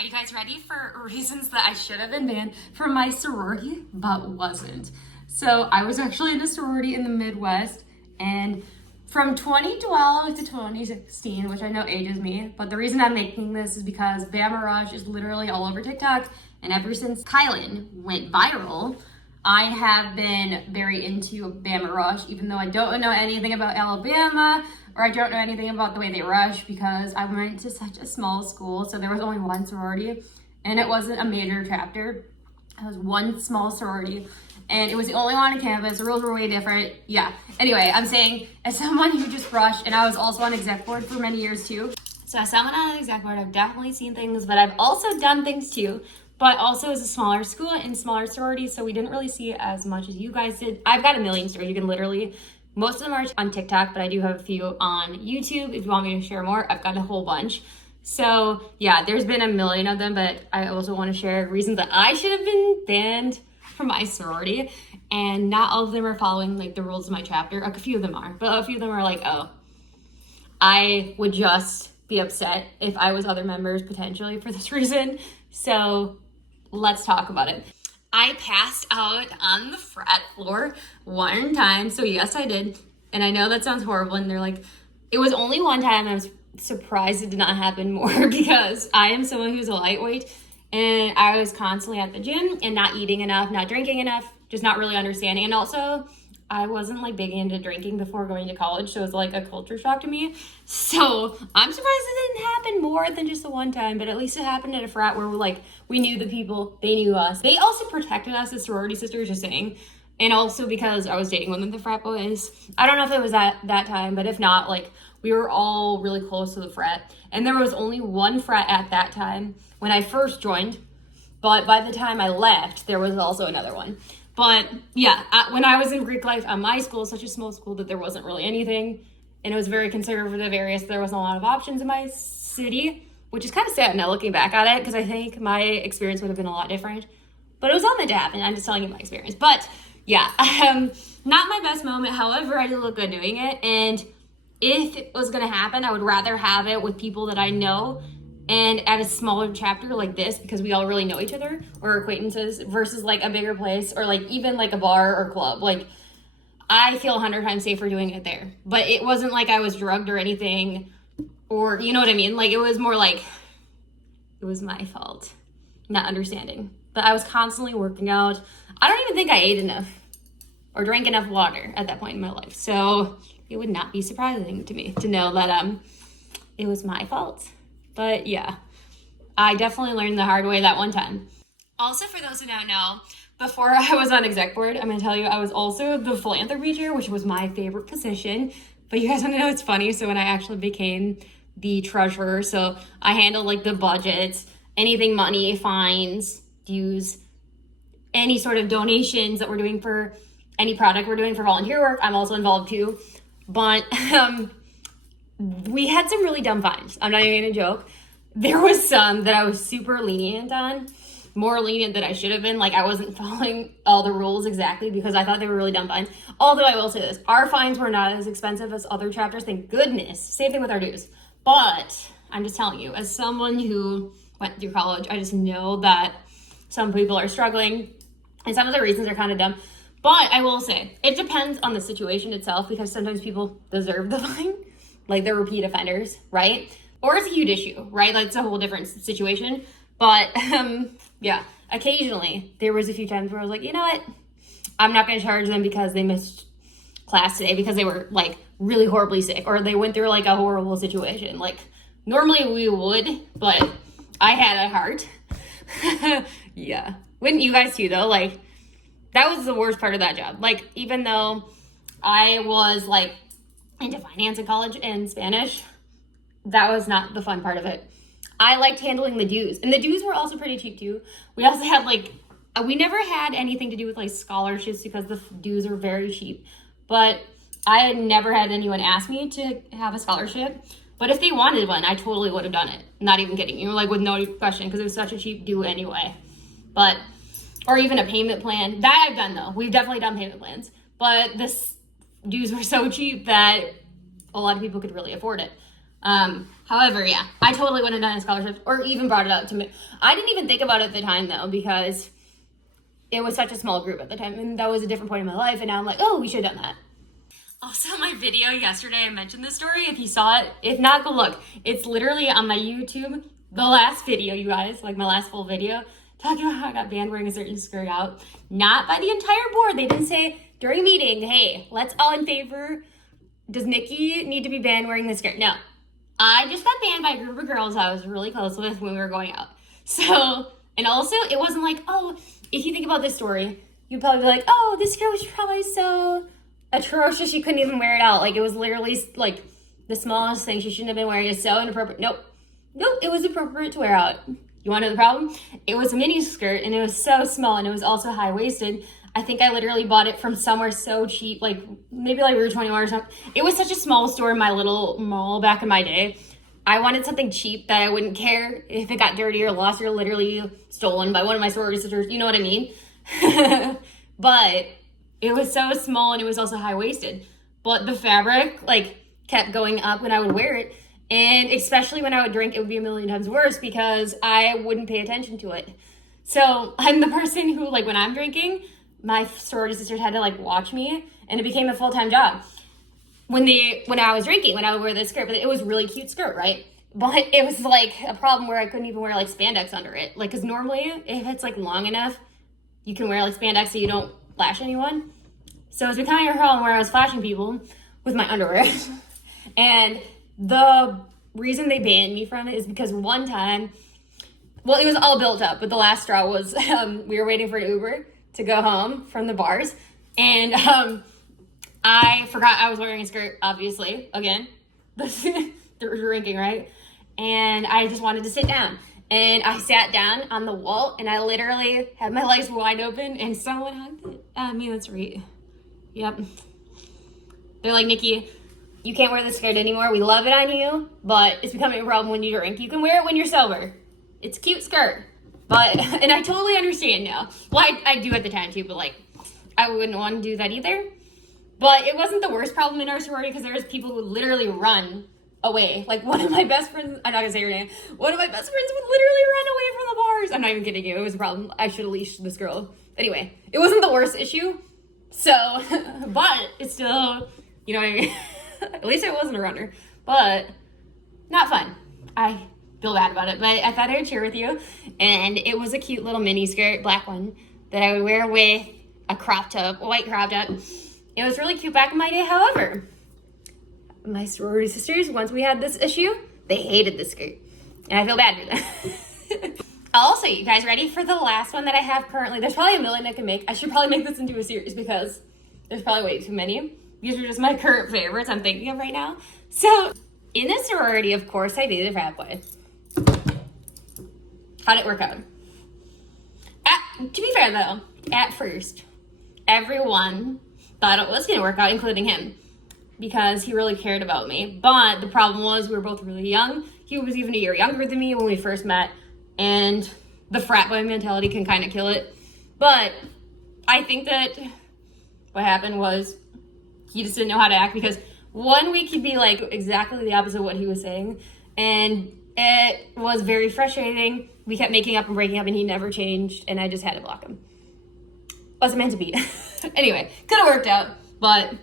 Are you guys ready for reasons that I should have been banned from my sorority, but wasn't? So I was actually in a sorority in the Midwest, and from 2012 to 2016, which I know ages me, but the reason I'm making this is because Bama Rush is literally all over TikTok, and ever since Kylan went viral, I have been very into Bama Rush, even though I don't know anything about Alabama, or I don't know anything about the way they rush, because I went to such a small school, so there was only one sorority, and it wasn't a major chapter. It was one small sorority, and it was the only one on campus. The rules were way different. Yeah. Anyway, I'm saying, as someone who just rushed, and I was also on exec board for many years too. So as someone on an exec board, I've definitely seen things, but I've also done things too. But also as a smaller school and smaller sororities, so we didn't really see as much as you guys did. I've got a million stories. You can literally, most of them are on TikTok, but I do have a few on YouTube. If you want me to share more, I've got a whole bunch. So yeah, there's been a million of them, but I also want to share reasons that I should have been banned from my sorority. And not all of them are following like the rules of my chapter. A few of them are, but a few of them are like, oh, I would just be upset if I was other members potentially for this reason. So let's talk about it. I passed out on the frat floor one time. So yes, I did. And I know that sounds horrible. And they're like, it was only one time. I was surprised it did not happen more because I am someone who's a lightweight, and I was constantly at the gym and not eating enough, not drinking enough, just not really understanding. And also I wasn't like big into drinking before going to college, so it was like a culture shock to me. So I'm surprised it didn't happen more than just the one time, but at least it happened at a frat where we knew the people, they knew us. They also protected us as sorority sisters, just saying. And also because I was dating one of the frat boys. I don't know if it was that time, but if not, like we were all really close to the frat. And there was only one frat at that time when I first joined, but by the time I left, there was also another one. But yeah, when I was in Greek life at my school, such a small school that there wasn't really anything, and it was very conservative area, so there wasn't a lot of options in my city, which is kind of sad now looking back at it, because I think my experience would have been a lot different. But it was all meant to happen. I'm just telling you my experience. But yeah, not my best moment. However, I did look good doing it. And if it was going to happen, I would rather have it with people that I know and at a smaller chapter like this, because we all really know each other or acquaintances, versus like a bigger place or like even like a bar or club. Like I feel 100 times safer doing it there. But it wasn't like I was drugged or anything, or you know what I mean? Like it was more like it was my fault, not understanding. But I was constantly working out. I don't even think I ate enough or drank enough water at that point in my life. So it would not be surprising to me to know that it was my fault. But yeah, I definitely learned the hard way that one time. Also, for those who don't know, before I was on exec board, I'm going to tell you, I was also the philanthropy chair, which was my favorite position. But you guys want to know, it's funny. So when I actually became the treasurer, so I handled like the budgets, anything money, fines, dues, any sort of donations that we're doing for any product we're doing for volunteer work. I'm also involved too. But we had some really dumb fines. I'm not even gonna joke. There was some that I was super lenient on, more lenient than I should have been. Like I wasn't following all the rules exactly because I thought they were really dumb fines. Although I will say this, our fines were not as expensive as other chapters, thank goodness. Same thing with our dues. But I'm just telling you, as someone who went through college, I just know that some people are struggling and some of the reasons are kind of dumb. But I will say, it depends on the situation itself, because sometimes people deserve the fine. Like they're repeat offenders, right? Or it's a huge issue, right? Like it's a whole different situation. But yeah, occasionally there was a few times where I was like, you know what? I'm not going to charge them because they missed class today because they were like really horribly sick or they went through like a horrible situation. Like normally we would, but I had a heart. Yeah. Wouldn't you guys too though? Like that was the worst part of that job. Like even though I was like into finance in college and Spanish, that was not the fun part of it. I liked handling the dues, and the dues were also pretty cheap too. We also had like, we never had anything to do with like scholarships because the dues are very cheap, but I had never had anyone ask me to have a scholarship. But if they wanted one, I totally would have done it. Not even kidding you, like with no question, because it was such a cheap due anyway. But, or even a payment plan. That I've done though. We've definitely done payment plans. But this dues were so cheap that a lot of people could really afford it. However, yeah, I totally wouldn't have done a scholarship or even brought it up to me. I didn't even think about it at the time though, because it was such a small group at the time, and that was a different point in my life, and now I'm like, oh, we should have done that. Also, my video yesterday, I mentioned this story. If you saw it, if not, go look. It's literally on my YouTube, the last video, you guys, like my last full video, talking about how I got banned wearing a certain skirt out. Not by the entire board. They didn't say during a meeting, hey, let's all in favor. Does Nikki need to be banned wearing this skirt? No. I just got banned by a group of girls I was really close with when we were going out. So, and also, it wasn't like, oh, if you think about this story, you'd probably be like, oh, this girl was probably so atrocious she couldn't even wear it out. Like, it was literally, like, the smallest thing she shouldn't have been wearing. Is so inappropriate. Nope, it was appropriate to wear out. You want to know the problem? It was a mini skirt, and it was so small, and it was also high-waisted. I think I literally bought it from somewhere so cheap, like, maybe like Route 21 or something. It was such a small store in my little mall back in my day. I wanted something cheap that I wouldn't care if it got dirty or lost or literally stolen by one of my sorority sisters. You know what I mean? But it was so small, and it was also high-waisted. But the fabric, like, kept going up when I would wear it. And especially when I would drink, it would be a million times worse because I wouldn't pay attention to it. So I'm the person who, like, when I'm drinking, my sorority sisters had to, like, watch me, and it became a full-time job. When I was drinking, when I would wear this skirt, but it was a really cute skirt, right? But it was, like, a problem where I couldn't even wear, like, spandex under it. Like, because normally, if it's, like, long enough, you can wear, like, spandex so you don't flash anyone. So it was becoming a problem where I was flashing people with my underwear. And the reason they banned me from it is because one time, well, it was all built up, but the last straw was we were waiting for an Uber to go home from the bars, and I forgot I was wearing a skirt, obviously, again, the drinking, right? And I just wanted to sit down, and I sat down on the wall, and I literally had my legs wide open, and someone hugged it. That's right. Yep. They're like, Nikki, you can't wear this skirt anymore. We love it on you, but it's becoming a problem when you drink. You can wear it when you're sober. It's a cute skirt. But, and I totally understand now. Well, I do at the time too, but like, I wouldn't want to do that either. But it wasn't the worst problem in our sorority because there's people who would literally run away. Like one of my best friends, I'm not gonna say her name, one of my best friends would literally run away from the bars. I'm not even kidding you, it was a problem. I should have leashed this girl. Anyway, it wasn't the worst issue. So, but it's still, you know what I mean? At least I wasn't a runner. But, not fun. I feel bad about it, but I thought I would share with you. And it was a cute little mini skirt, black one, that I would wear with a crop top, a white crop top. It was really cute back in my day. However, my sorority sisters, once we had this issue, they hated this skirt. And I feel bad for them. Also, you guys ready for the last one that I have currently? There's probably a million I can make. I should probably make this into a series because there's probably way too many. These are just my current favorites I'm thinking of right now. So, in a sorority, of course, I dated a frat boy. How'd it work out? To be fair, though, at first, everyone thought it was going to work out, including him, because he really cared about me. But the problem was we were both really young. He was even a year younger than me when we first met, and the frat boy mentality can kind of kill it. But I think that what happened was he just didn't know how to act, because 1 week he'd be like exactly the opposite of what he was saying, and it was very frustrating. We kept making up and breaking up, and he never changed, and I just had to block him. Wasn't meant to be. Anyway, could have worked out, but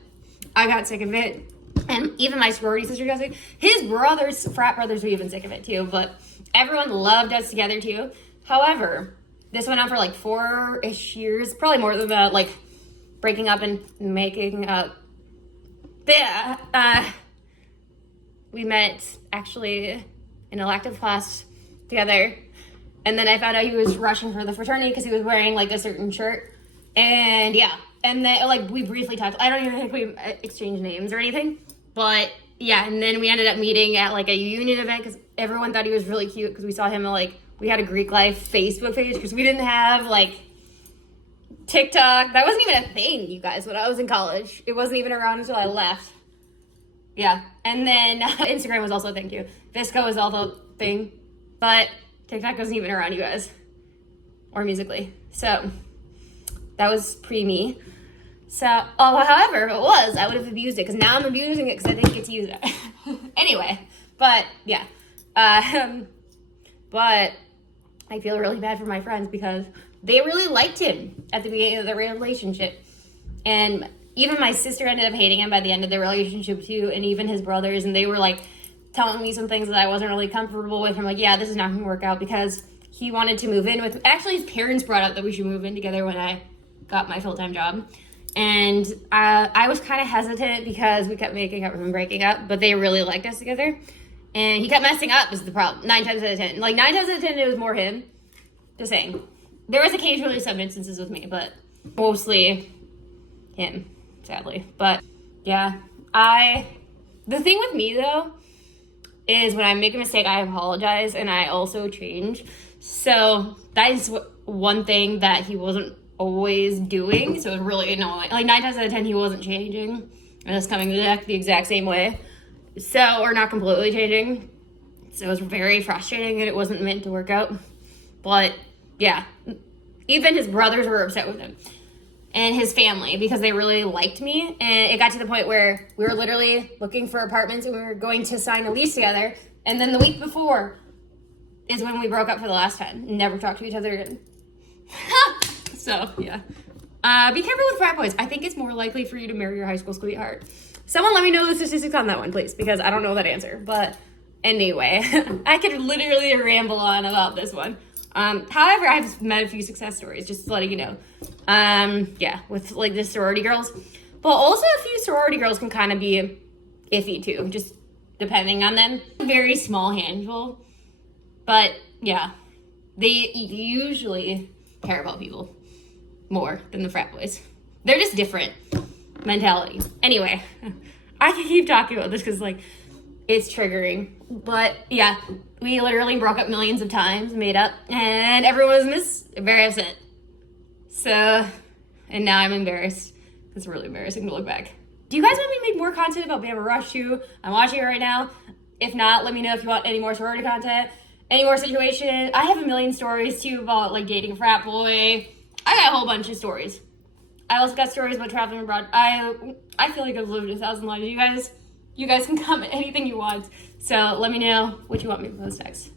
I got sick of it. And even my sorority sister got sick. His brothers, frat brothers, were even sick of it too, but everyone loved us together too. However, this went on for like 4-ish years, probably more than that, like breaking up and making up. We met actually in an elective class together, and then I found out he was rushing for the fraternity because he was wearing like a certain shirt, and yeah, and then like we briefly talked. I don't even think we exchanged names or anything, but yeah, and then we ended up meeting at like a union event because everyone thought he was really cute because we saw him like, we had a Greek Life Facebook page because we didn't have like TikTok. That wasn't even a thing, you guys, when I was in college. It wasn't even around until I left. Yeah, and then Instagram was also a thing too. Visco was all the thing, but TikTok wasn't even around, you guys, or Musically. So that was pre-me. So, however, if it was, I would have abused it, because now I'm abusing it because I didn't get to use it. Anyway, But yeah, but I feel really bad for my friends because they really liked him at the beginning of the relationship. And even my sister ended up hating him by the end of the relationship too, and even his brothers, and they were like telling me some things that I wasn't really comfortable with. I'm like, yeah, this is not gonna work out, because he wanted to move in with, actually his parents brought up that we should move in together when I got my full-time job. And I was kind of hesitant because we kept making up and breaking up, but they really liked us together. And he kept messing up is the problem, 9 times out of 10. Like 9 times out of 10, it was more him. Just saying. There was occasionally some instances with me, but mostly him, sadly. But yeah, the thing with me though, is when I make a mistake, I apologize, and I also change. So that is one thing that he wasn't always doing, so it was really annoying. Like 9 times out of 10, he wasn't changing, and it's coming back the exact same way. So, or not completely changing. So it was very frustrating, and it wasn't meant to work out. But yeah, even his brothers were upset with him. And his family, because they really liked me. And it got to the point where we were literally looking for apartments and we were going to sign a lease together. And then the week before is when we broke up for the last time and never talked to each other again. So, yeah. Be careful with frat boys. I think it's more likely for you to marry your high school sweetheart. Someone let me know the statistics on that one, please, because I don't know that answer. But anyway, I could literally ramble on about this one. However, I've met a few success stories, just letting you know. Yeah, with like the sorority girls. But also a few sorority girls can kind of be iffy too, just depending on them. Very small handful. But yeah, they usually care about people more than the frat boys. They're just different mentality. Anyway, I can keep talking about this because like it's triggering. But yeah, we literally broke up millions of times, made up, and everyone was very upset. So, and now I'm embarrassed. It's really embarrassing to look back. Do you guys want me to make more content about Bama Rush 2? I'm watching it right now. If not, let me know if you want any more sorority content, any more situation. I have a million stories too about like dating a frat boy. I got a whole bunch of stories. I also got stories about traveling abroad. I feel like I've lived 1,000 lives. You guys can comment anything you want. So let me know what you want me to post next.